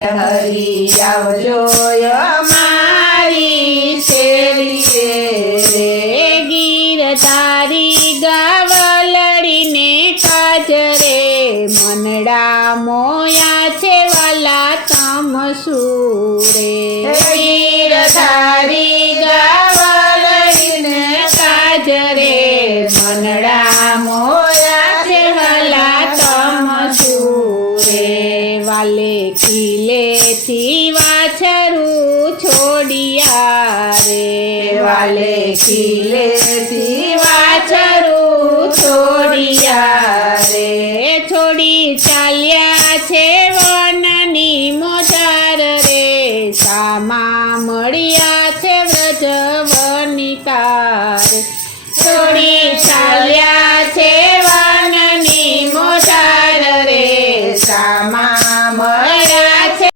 હરી આવજો અમારી શેરીએ રે ગીર તારી ગાવલડીને કાજરે મનડા મોયા છે વાલા તમસુરે ગીર તારી ગાવલડીને કાજરે મનડા મોયા છે વાલા તમસુરે વાલે ખીલેથી વાછરું છોડિયા રે વાલે ખીલેથી વાછરું